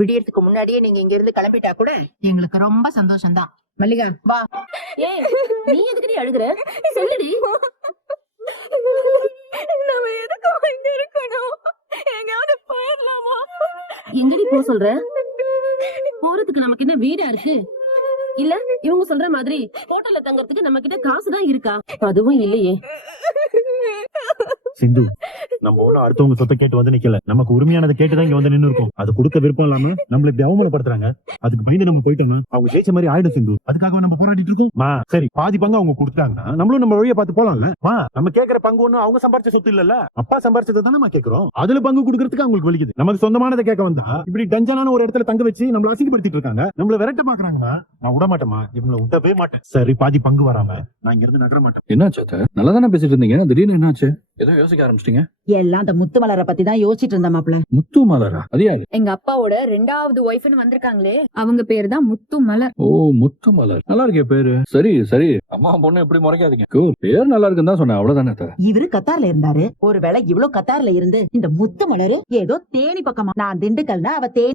விடியறதுக்கு முன்னாடியே நீங்க இங்க இருந்து கிளம்பிட்டா கூட எங்களுக்கு ரொம்ப சந்தோஷம் தான். மல்லிகா வா. ஏய், நீ எதுக்குடி அழுகுற? சொல்லுடி. நம்ம எதுக்கு இங்க இருக்கணும்? எங்கயாவது போயிடலாமா? எங்கடி போ சொல்ற? போறதுக்கு நமக்கு என்ன வீடா இருக்கு? இல்ல இவங்க சொல்ற மாதிரி ஹோட்டல்ல தங்கறதுக்கு நம்ம கிட்ட காசுதான் இருக்கா? அதுவும் இல்லையே. சிந்து, நம்ம ஒண்ணும் அடுத்தவங்க சொத்தை கேட்டு வந்து நிக்கல. நமக்கு உரிமையானதை கேட்டுதான் இங்க வந்து நின்னு இருக்கோம். அது கொடுக்க விருப்பம் இல்லாம நம்மள இப்படி அவமானப்படுத்துறாங்க. அதுக்கு பயந்து நம்ம போயிட்டோம்னா அவங்க ஜெயிச்ச மாதிரி ஆயிடும் சிந்து. அதுக்காக நம்ம போராடிட்டு இருக்கோம். மா சரி, பாதி பங்கு அவங்க கொடுத்தாங்கன்னா நம்மளும் நம்ம வழியை பார்த்து போலாம்ல. மா நம்ம கேட்கிற பங்கு ஒண்ணு அவங்க சம்பாரிச்ச சொத்து இல்லல்ல, அப்பா சம்பாரிச்சதை தானே நம்ம கேட்கிறோம். அதுல பங்கு கொடுக்கறதுக்கு அவங்களுக்கு வலிக்குது. நமக்கு சொந்தமானதை கேட்க வந்தா இப்படி டஞ்சனான ஒரு இடத்துல தங்க வச்சு நம்மள அசிங்கப்படுத்திட்டு இருக்காங்க. நம்மள விரட்ட பாக்குறாங்கம்மா. நான் விட மாட்டேமா, இவங்களை விட்டவே மாட்டேன். சரி, பாதி பங்கு வராம நான் இங்க இருந்து நகர மாட்டேன். என்னாச்சு அத்தை? நல்லா தானே பேசிட்டு இருந்தீங்க, திடீர்னு என்னாச்சு? ஏதோ யோசிக்க ஆரம்பிச்சிட்டீங்க? எல்லாம் அந்த முத்து மலரை பத்தி தான் யோசிச்சுட்டு இருந்த மாப்பிள்ள. முத்து மலரா? அது யாரு? எங்க அப்பாவோட 2வது ஒய்ஃப்னு வந்திருக்காங்களே, அவங்க பேரு தான் முத்து மலர். ஓ, முத்து மலர். நல்லா இருக்கே பேரு. சரி சரி, அம்மா பொண்ணு எப்படி முறைக்காதீங்க. Cool. பேர் நல்லா இருக்குன்னு தான் சொன்னேன், அவ்வளவுதானே அத்தை. இவரு கத்தார்ல இருந்தாரு. ஒருவேளை இவ்வளவு கத்தார்ல இருந்து இந்த முத்து மலரு ஏதோ தேனி பக்கமா. நான் திண்டுக்கல்னா அவ தேனி.